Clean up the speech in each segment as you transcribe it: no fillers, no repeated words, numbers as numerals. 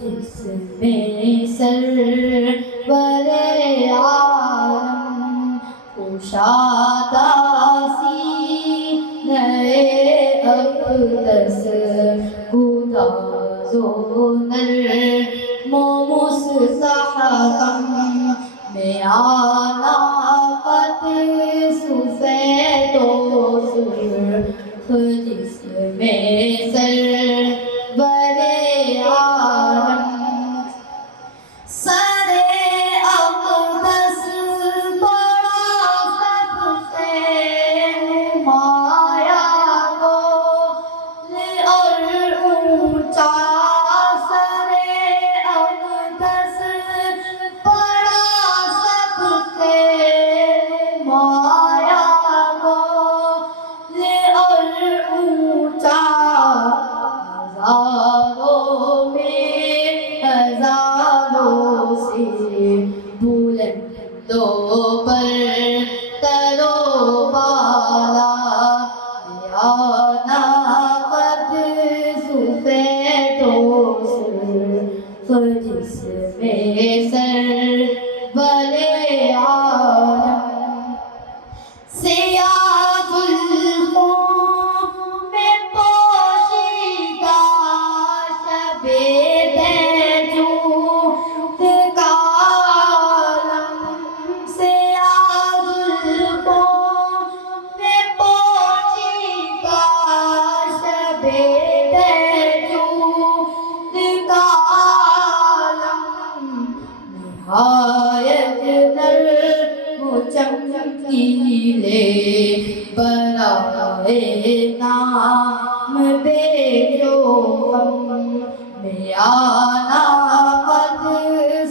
جس میں سرور عالم کشادہ سینہ اقدس گداز و نرم و مستحکم میں آنا قد سفید و سرخ جس میں سرور عالم سر اقدس بڑا سب سے مایا گول اور اونچا سر اقدس بڑا سب سے مایا گول اور اونچا ہزاروں میں ہزاروں سے بلند و برتر و بالا میانہ قد سفید و سرخ جس میں سرور عالم سیاہ زلفوں میں پوشیدہ شب تہجد کا عالم سیاہ زلفوں میں پوشیدہ شب تہجد کا عالم نہایت نرم و چمکیلے برائے نام بے جوہم میانہ قد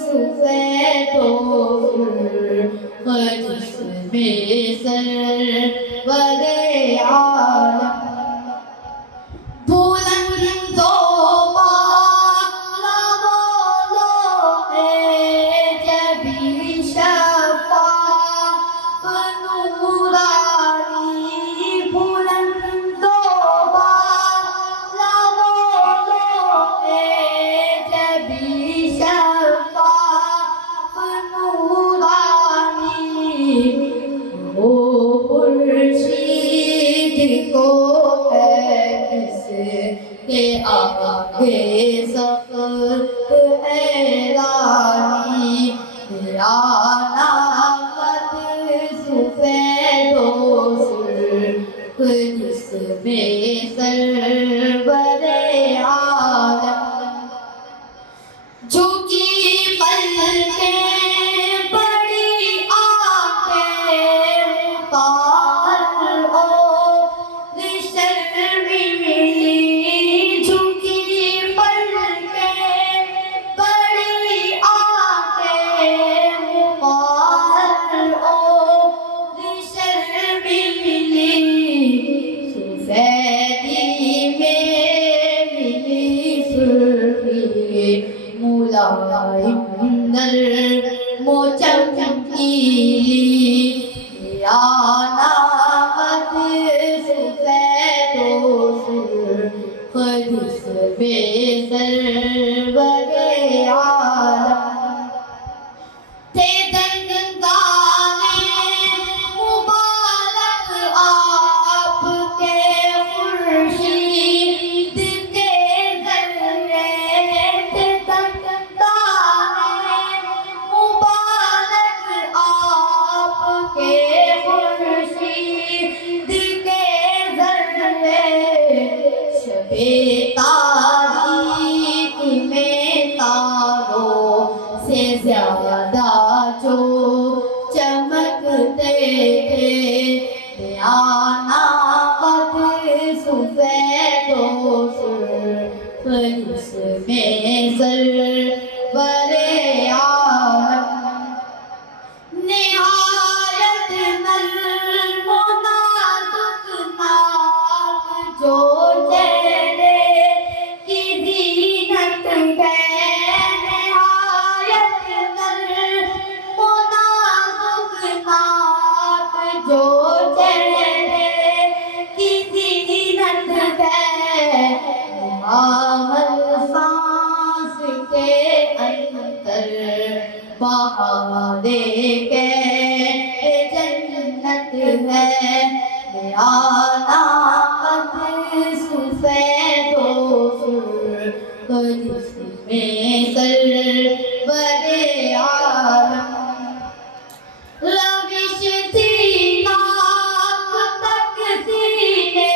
سفید و سرخ جس میں سرور عالم بلند و بالا وہ ہے جبی شفاف نورانی بلند و بالا وہ ہے جبی شفاف نورانی وہ خورشید کو ہے کس کے آگے سخت حیرانی میانہ قد سفید و سرخ جس میں سرور عالم جھکی پلکیں بڑی آنکھیں مطالع اور شرمیلی جھکی پلکیں بڑی آنکھیں مطالع اور شرمیلی سفیدی میں ملی سرخی ملائم نرم و چمکیلی میانہ قد سفید و سرخ جس میں سرور عالم تھے دندانے مبارک آپ کے خورشید کے ذرے تھے دندانے مبارک آپ کے خورشید کے ذرے شب تاریک میں تاروں سے زیادہ جو چمکتے تھے میانہ قد سفید و سرخ جس میں سرور عالم نہایت نرم و نازک ناک جو چہرے کی زینت ہے نہایت نرم و نازک ناک جو چہرے کی زینت ہے محمد سانس کے بہار جنت ہے لے آنا قدس سفید و سرخ جس میں سرور عالم روش تھی ناک تک سینے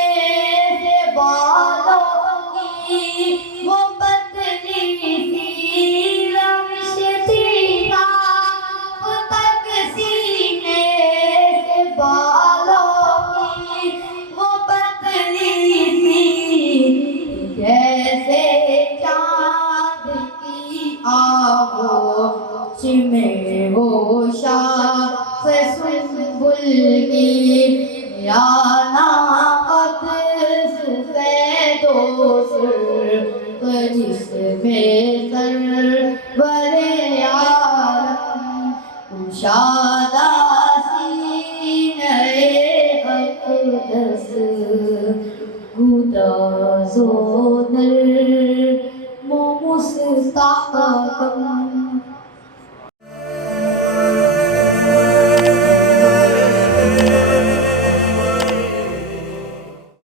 سے بالوں کی وہ پتلی سی روش تھی ناک تک سینے سے بالوں کی وہ پتلی سی جیسے چاند کی آغوش میں وہ شاخ سنبل کی آنا قدس سفید و سرخ جس میں سرور عالم کشادہ سینہ اقدس گداز و نرم و مستحکم